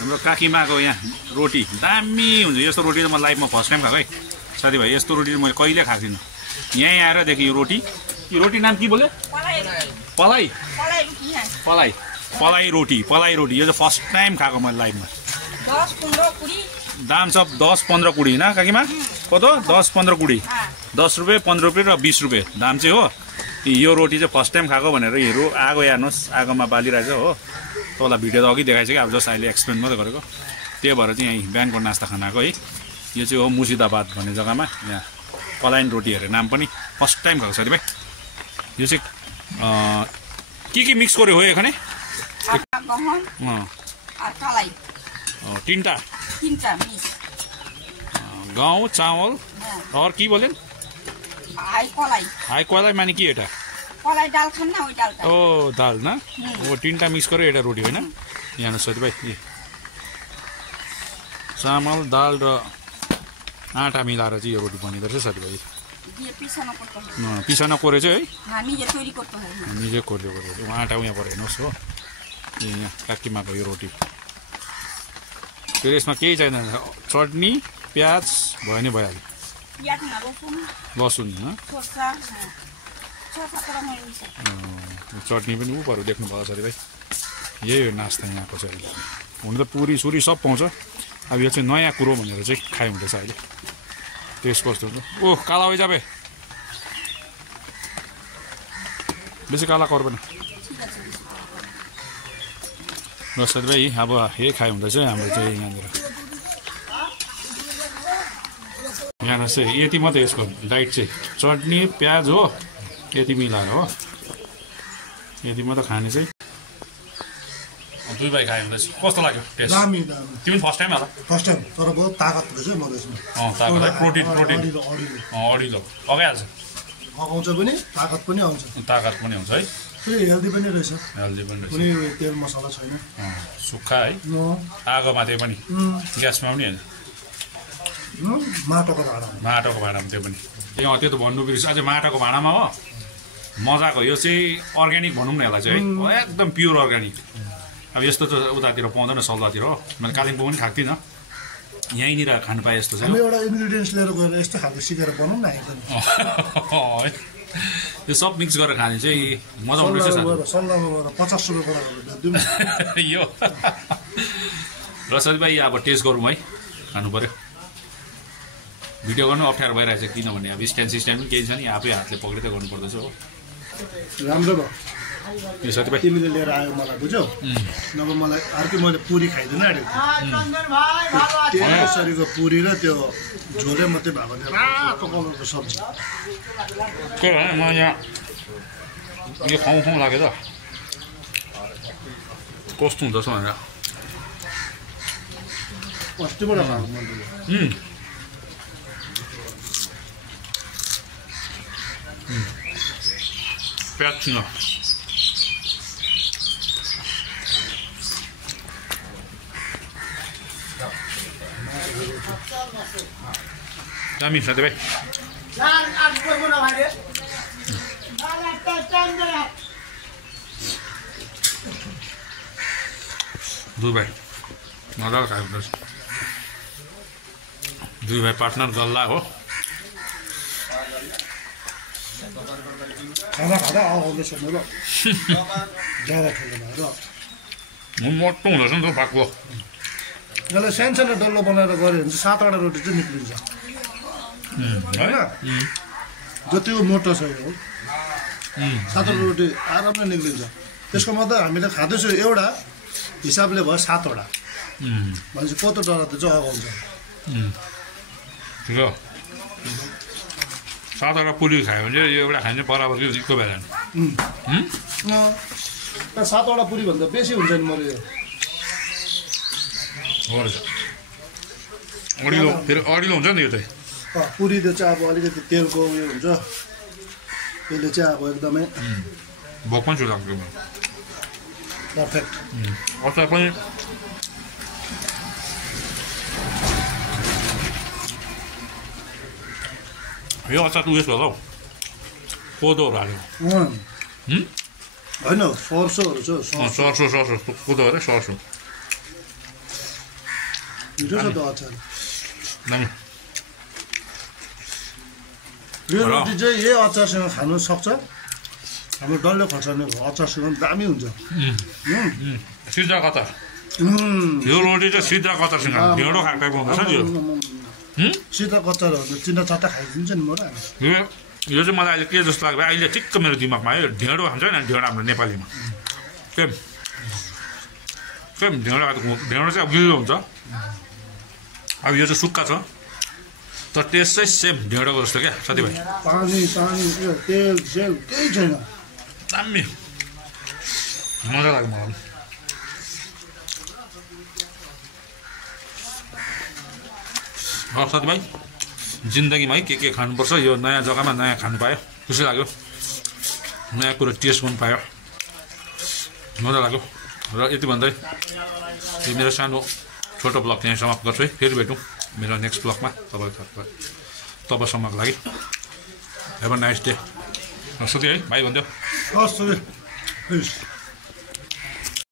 हाम्रो काकीमाको यहाँ रोटी दामी हुन्छ। यस्तो रोटी त म लाइफमा फर्स्ट टाइम खाएको है साथीभाइ। यस्तो रोटी मैले कहिले खाएको थिइनँ। यहीँ आएर देखेँ यो रोटी नाम के बोल्यो? पलाई पलाई पलाई रोटी यो चाहिँ फर्स्ट टाइम खाएको मैले लाइफमा। दाम छ 10-15 कुडी होइन काकीमा? कतो 10-15 कुडी, 10 रुपियाँ 15 रुपियाँ र 20 रुपियाँ दाम चाहिँ हो। यो रोटी चाहिँ फर्स्ट टाइम खाएको भनेर हेरौँ। आगो हेर्नुहोस्, आगोमा बालिरहेछ हो। तपाईँलाई भिडियो त अघि देखाइसक्यो, अब जस्ट अहिले एक्सप्लेन मात्रै गरेको। त्यही भएर चाहिँ यहीँ बिहानको नास्ता खानाको है। यो चाहिँ हो मुर्सिदाबाद भन्ने जग्गामा। यहाँ पलाइन रोटी अरे नाम पनि। फर्स्ट टाइम खाएको साथीभाइ। यो चाहिँ के मिक्स गर्यो हो एखने? तीनटा गहुँ चावल और की बोलेन? हाई कोलाई माने कि एटा? कोलाई दाल खाना हो दाल। ओ दाल ना? वो तीनटा मिक्स गर्यो एटा रोटी होइन? यहाँ साथीभाइ चामल दाल र आटा मिलाएर चाहिँ यो रोटी बनिँदो रहेछ साथीभाइ। पिसा नकोरे चाहिँ है? निजे कोर्यो आटा उहाँ पऱ्यो हेर्नुहोस् हो। यहाँ काकीमाको यो रोटी। फेरि यसमा केही चाहिँदैन, चटनी प्याज भयो भने भइहाल्यो। लसुन चटनी पनि ऊ पऱ्यो देख्नुभयो साथीभाइ। यही हो नास्ता यहाँको चाहिँ अहिले। हुन त पुरी सुरी सब पाउँछ। अब यो चाहिँ नयाँ कुरो भनेर चाहिँ खाइ हुँदैछ अहिले। टेस्ट कस्तो हुन्छ? ओह काला हो जाबे बेसी काला कर पनि र साथीभाइ अब यही खाइ हुँदैछ हाम्रो चाहिँ यहाँनिर। यहाँ चाहिँ यति मात्रै यसको डाइट चाहिँ चटनी प्याज हो, यति मिलाएर हो। यति मात्रै खाने चाहिँ। दुई भाइ खाइ हुँदैछ। कस्तो लाग्यो टेस्ट? दामी। तिमी फर्स्ट टाइम होला? फर्स्ट टाइम, तर बहुत ताकतको चाहिँ मदेसमा। ताकत प्रोटिन अडिलो अगाइहाल्छ। अगाउँछ पनि ताकत पनि आउँछ। ताकत पनि हुन्छ है। फेरि हेल्दी पनि रहेछ। कुनै तेल मसला छैन। सुक्खा है आगोमा त्यही पनि, ग्यासमा पनि होइन, माटोको भाँडामा त्यो पनि। त्यो त भन्नु बिर्स। अझै माटोको भाँडामा हो मजाको। यो चाहिँ अर्ग्यानिक भनौँ न यसलाई चाहिँ है, एकदम प्योर अर्ग्यानिक। अब यस्तो त उतातिर पाउँदैन सल्लाहतिर हो। मैले कालिम्पोङ पनि खाएको थिइनँ, यहीँनिर खानु पाएँ यस्तो चाहिँ। एउटा इन्ग्रिडियन्ट्स लिएर गएर यस्तो खालको सिकेर बनाउँ न यो सब मिक्स गरेर खाने चाहिँ मजा आउँछ। सल्लाहमा 50 रुपियाँ यो र साथीभाइ अब टेस्ट गरौँ है, खानु पऱ्यो। भिडियो गर्नु अप्ठ्यारो भइरहेछ किनभने अब स्ट्यान्ड पनि केही छ नि, आफै हातले पक्रेर गर्नुपर्दछ हो। राम्रो भयो यो साथीभाइ। तिमीले लिएर आयो मलाई बुझ्यौ? नभए मलाई अर्कै मैले पुरी खाइदिनु त्यसरीको पुरी र त्यो झोले मात्रै भएको थियो रातो कलरको सब्जी। के भने म यहाँ यो खाउँ लाग्यो त कस्तो हुँदछ भनेर। अस्तिबाट खाएको मैले। प्याज छिन दामी साथीभाइ। दुई भाइ मजाले खायो हुँदैछ। दुई भाइ पार्टनर गल्ला हो। खाना खाँदा आउँदैछ मेरो ज्यादा ठुलो भएर मोटो हुँदैछ नि त पाक्लो। यसलाई सानो डल्लो बनाएर गऱ्यो भने चाहिँ 7-8 रोटी चाहिँ निक्लिन्छ होइन? जतिको मोटो छ यो 7 रोटी आरामले निक्लिन्छ। त्यसको मतलब हामीले खाँदैछौँ एउटा हिसाबले भयो 7वटा भनेपछि कत्रो डल्ला त चाहिँ अगाउँछ। ठिक हो 7वटा पुरी खायो भने चाहिँ यो एउटा खाने बराबरको इक्को भएन 7वटा पुरी भन्दा बेसी हुन्छ नि मैले हो रहेछ अडिलो फेरि अडिलो हुन्छ नि यो चाहिँ पुरीले चाहिँ अब अलिकति तेलको उयो हुन्छ त्यसले चाहिँ अब एकदमै भोक पनि छु लाग्यो पर्फेक्ट अचार पनि यो अचार उयस होला हौ कोदोहरू हालेको होइन सर्सोहरू छ सर्सो कोदो अरे सर्सो मिठो छ त अचार दामी यो रोटी चाहिँ यही अचारसँग खानु सक्छ हाम्रो डल्ले खोर्सानी अचारसँग पनि दामी हुन्छ सिद्रा कतार यो रोटी चाहिँ सिद्रा कतारसँग ढेँडो खाएको टाइपको हुन्छ नि यो सिधा कच्चाहरू चिन्ता चट्टा खाइदिन्छ नि म र यो चाहिँ मलाई अहिले के जस्तो लाग्यो अहिले ठिक्क मेरो दिमागमा आयो ढेँडो खान्छ नि ढेँडो हाम्रो नेपालीमा सेम ढेँडो चाहिँ अब गिलो हुन्छ अब यो चाहिँ सुक्खा छ तर टेस्ट चाहिँ सेम ढेँडोको जस्तो क्या साथीभाइ पानी तेल सेल केही छैन दामी मजा लाग्यो मलाई साथीभाइ जिन्दगीमा है के खानुपर्छ यो नयाँ जग्गामा नयाँ खानु पायो खुसी लाग्यो नयाँ कुरो टेस्ट गर्नु पायो मजा लाग्यो र यति भन्दै यो मेरो सानो छोटो ब्लग त्यहीँ समाप्त गर्छु है फेरि भेटौँ मेरो नेक्स्ट ब्लगमा तबसम्मको लागि हेभ अ नाइस डे सुति है भाइ भन्थ्यो हस्